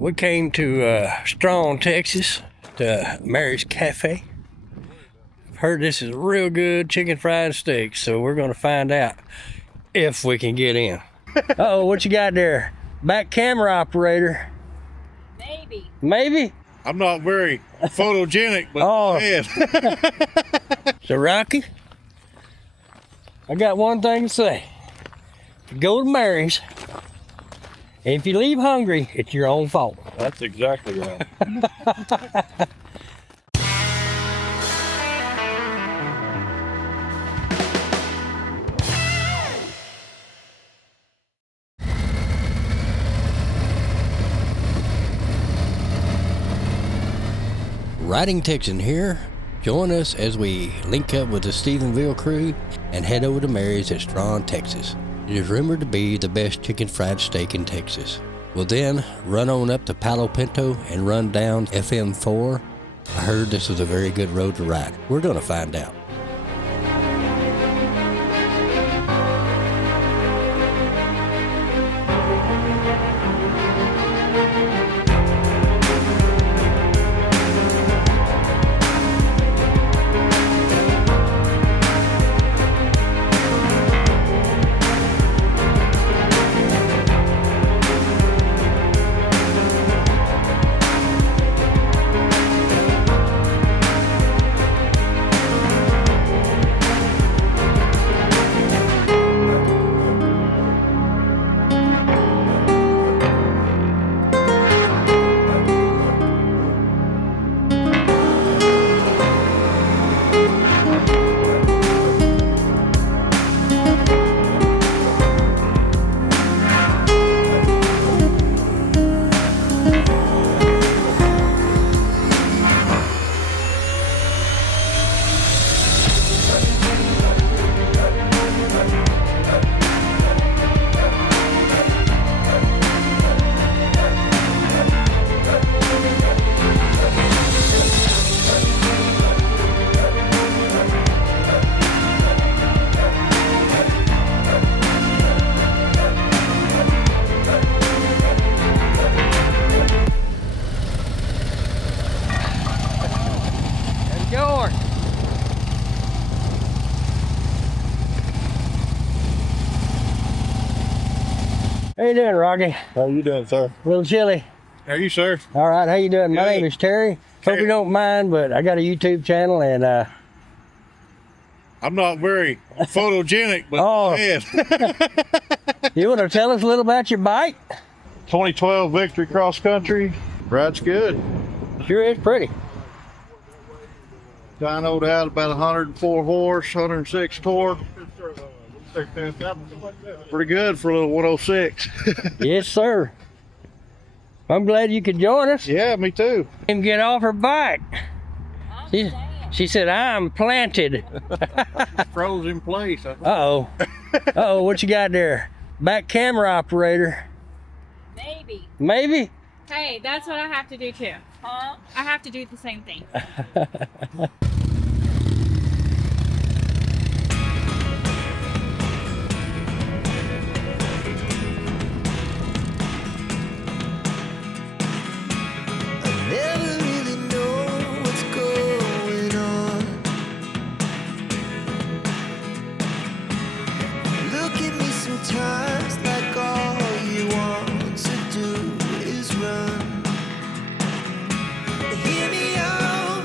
We came to Strawn, Texas, to Mary's Café. I've heard this is real good chicken fried steak, so we're gonna find out if we can get in. Uh-oh, what you got there? Back camera operator. Maybe. Maybe? I'm not very photogenic, but Oh. go ahead. So Rocky, I got one thing to say. If you go to Mary's, and if you leave hungry, it's your own fault. That's exactly right. Riding Texan here. Join us as we link up with the Stephenville crew and head over to Mary's at Strawn, Texas. It is rumored to be the best chicken fried steak in Texas. We'll then run on up to Palo Pinto and run down FM4. I heard this was a very good road to ride. We're gonna find out. How you doing, Rocky? How you doing, sir? A little chilly. How are you, sir? All right, how you doing? My Good. name is Terry. Hope you don't mind, but I got a YouTube channel and I'm not very photogenic, but Oh. go ahead. you want to tell us a little about your bike? 2012 Victory Cross Country. Rides good. Sure is pretty. Dynoed out about 104 horse, 106 torque. Pretty good for a little 106. Yes, sir. I'm glad you could join us Yeah, me too. and get off her bike. She said, I'm planted. Froze in place. Uh-oh. Uh-oh, what you got there? Back camera operator. Maybe. Maybe? Hey, that's what I have to do too. Huh? I have to do the same thing. Never really know what's going on. Look at me sometimes like all you want to do is run. Hear me out,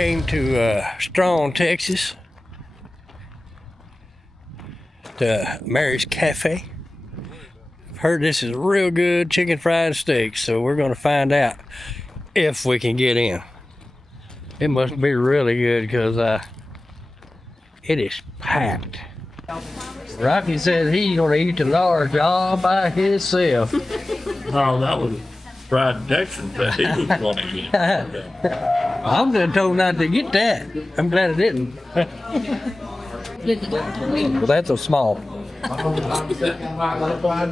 came to Strawn, Texas, to Mary's Café. I've heard this is real good chicken fried steak, so we're gonna find out if we can get in. It must be really good because it is packed. Rocky said he's gonna eat the large all by himself. No, that was Fried Texan that he was going to eat. I'm just told not to get that. I'm glad I didn't. Well, that's a small.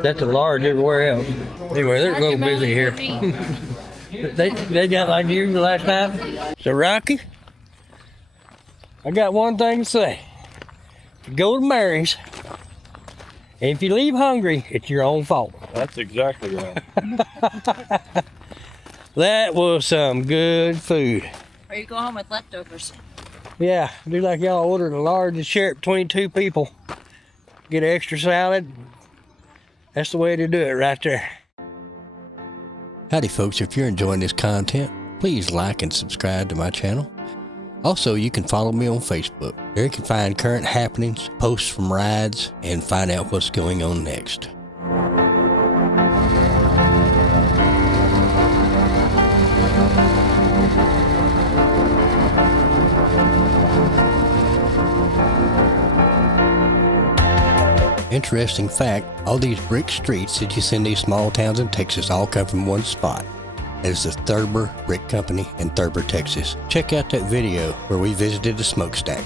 That's a large everywhere else. Anyway, they're a little busy here. they got like you the last time. So Rocky, I got one thing to say. If you go to Mary's, and if you leave hungry, it's your own fault. That's exactly right. That was some good food. Or you go home with leftovers. Yeah, do like y'all ordered a large and share it between 2 people. Get an extra salad. That's the way to do it right there. Howdy folks, if you're enjoying this content, please like and subscribe to my channel. Also, you can follow me on Facebook. There you can find current happenings, posts from rides, and find out what's going on next. Interesting fact, all these brick streets that you see in these small towns in Texas all come from one spot. That is the Thurber Brick Company in Thurber, Texas. Check out that video where we visited the smokestack.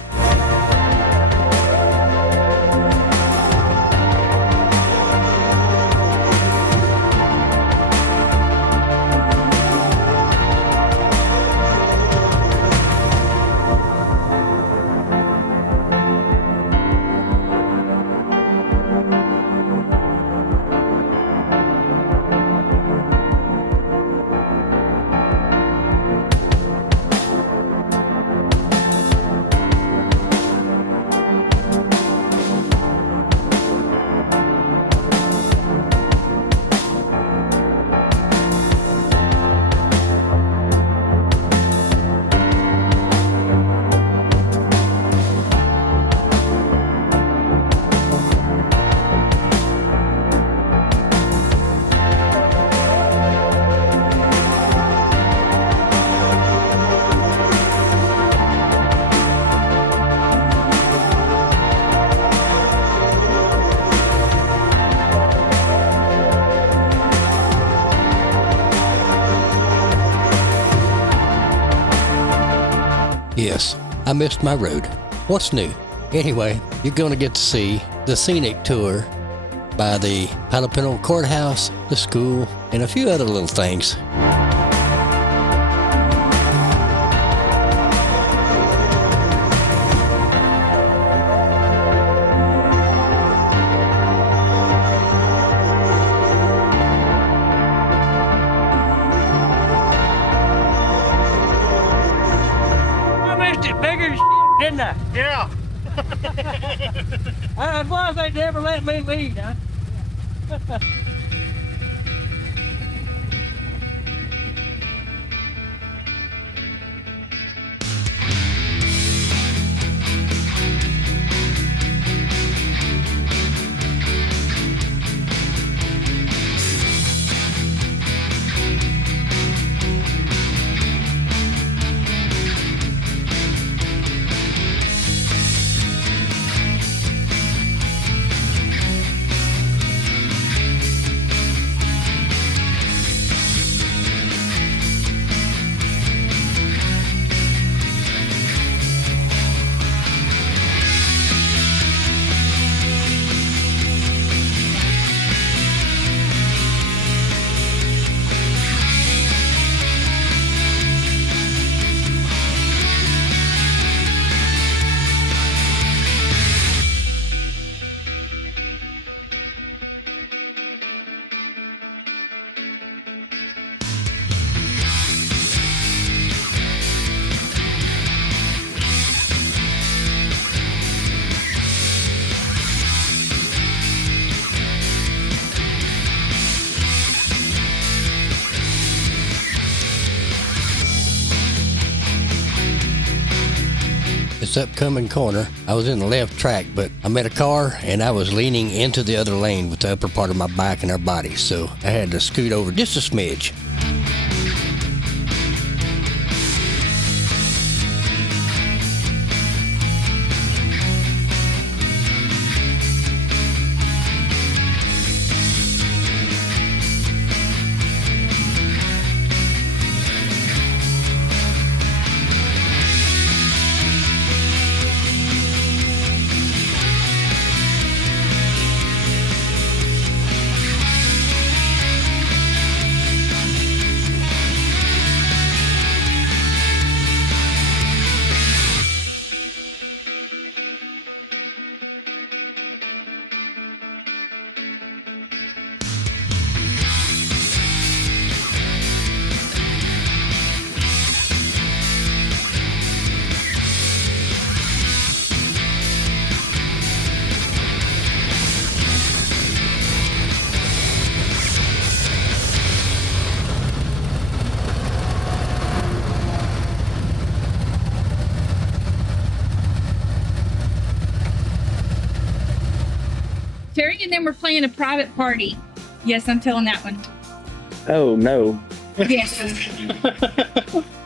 Yes, I missed my road. What's new? Anyway, you're going to get to see the Scenic tour by the Palapino Courthouse, the school, and a few other little things. Bigger as shit, didn't I? Yeah. That's why they never let me lead, huh? this upcoming corner. I was in the left track, but I met a car and I was leaning into the other lane with the upper part of my bike and her body, so I had to scoot over just a smidge. Terry and them were playing a private party. Yes, I'm telling that one. Oh no. Yes.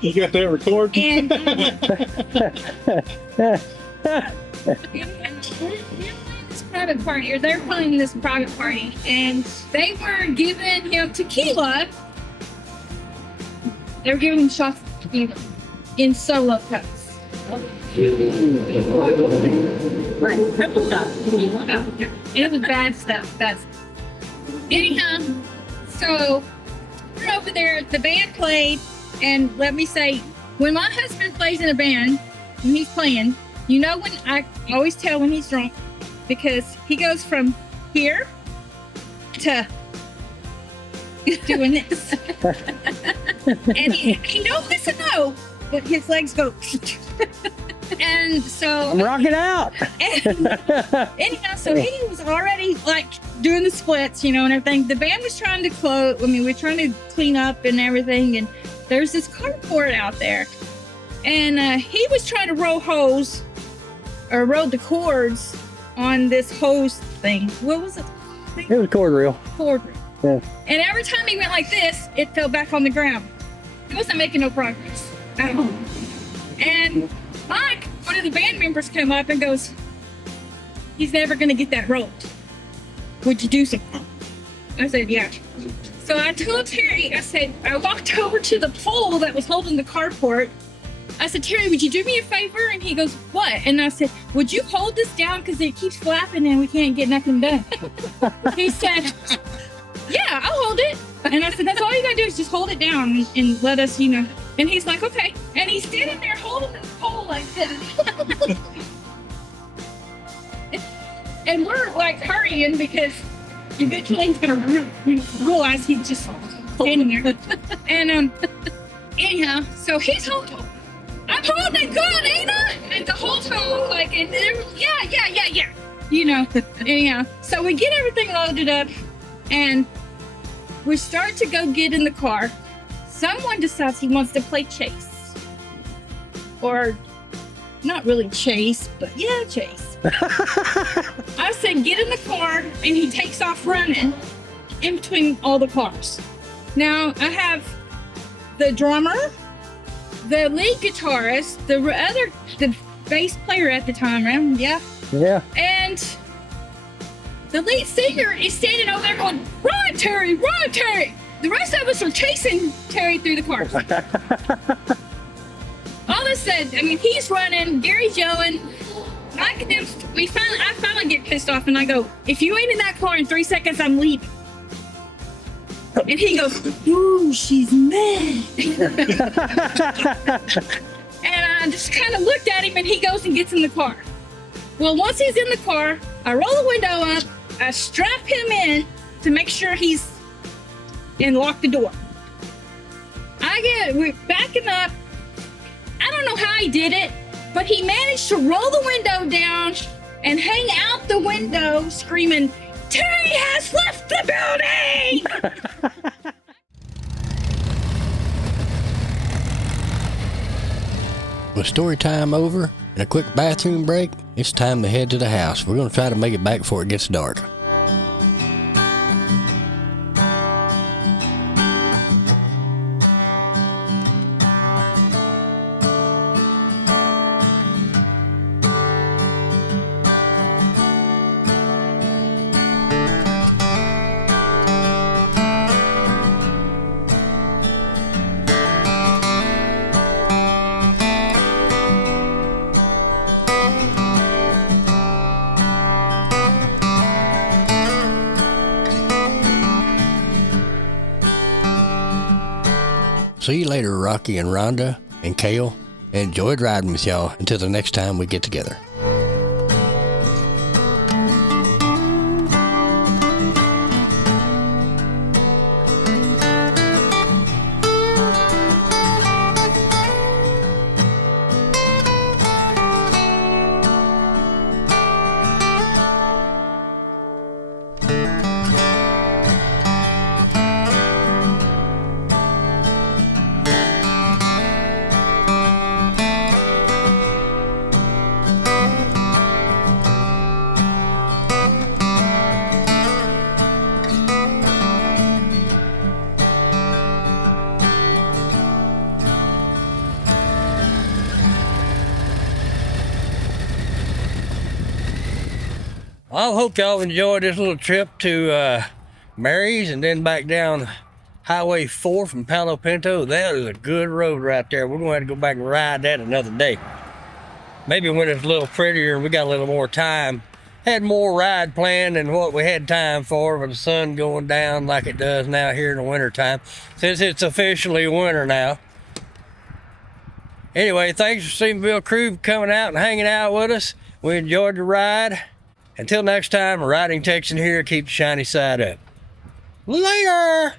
You got that recorded? And they're playing this private party, or they're playing this private party, and they were giving him tequila. They were giving him shots of tequila in solo cups. It was bad stuff. Anyhow, so we're over there. The band played, and let me say, when my husband plays in a band, when he's playing, you know, when I always tell when he's drunk, because he goes from here to doing this, and he don't listen though, but his legs go. And so I'm rocking out. and, anyhow, so he was already like doing the splits, you know, and everything. The band was trying to close. I mean, we're trying to clean up and everything. And there's this carport out there, and he was trying to roll the cords on this hose thing. What was it? It was cord reel. Cord reel. Yeah. And every time he went like this, it fell back on the ground. It wasn't making no progress at all. And Mike, one of the band members, came up and goes, "He's never going to get that rolled. Would you do something?" I said, "Yeah." So I told Terry, I walked over to the pole that was holding the carport. I said, "Terry, would you do me a favor?" And he goes, "What?" And I said, "Would you hold this down because it keeps flapping and we can't get nothing done?" He said, "Yeah, I'll hold it." And I said, "That's all you gotta do is just hold it down and let us, you know." And he's like, "Okay." And he's standing there holding the pole like this. And we're like hurrying because eventually he's gonna realize he's just standing there. And anyhow, so he's holding. "I'm holding it good, ain't I?" And the whole time I'm like, and yeah. You know, anyhow. So we get everything loaded up and we start to go get in the car. Someone decides he wants to play chase. Or not really chase, but yeah, chase. I said, "Get in the car," and he takes off running in between all the cars. Now I have the drummer, the lead guitarist, the bass player at the time, right? Yeah. Yeah. And the lead singer is standing over there going, "Run, Terry, run, Terry!" The rest of us are chasing Terry through the cars. All of a sudden, I mean, he's running, Gary's yelling. I finally get pissed off and I go, "If you ain't in that car in 3 seconds, I'm leaving." And he goes, "Ooh, she's mad." And I just kind of looked at him and he goes and gets in the car. Well, once he's in the car, I roll the window up, I strap him in to make sure he's and lock the door. We're backing up. I don't know how he did it, but he managed to roll the window down and hang out the window screaming, "Terry has left the building!" With story time over and a quick bathroom break, it's time to head to the house. We're going to try to make it back before it gets dark. See you later, Rocky and Rhonda and Kale. Enjoyed riding with y'all until the next time we get together. I hope y'all enjoyed this little trip to Mary's and then back down Highway 4 from Palo Pinto. That is a good road right there. We're going to have to go back and ride that another day. Maybe when it's a little prettier and we got a little more time. Had more ride planned than what we had time for with the sun going down like it does now here in the wintertime, since it's officially winter now. Anyway, thanks for Stephenville crew coming out and hanging out with us. We enjoyed the ride. Until next time, Riding Texan here. Keep the shiny side up. Later!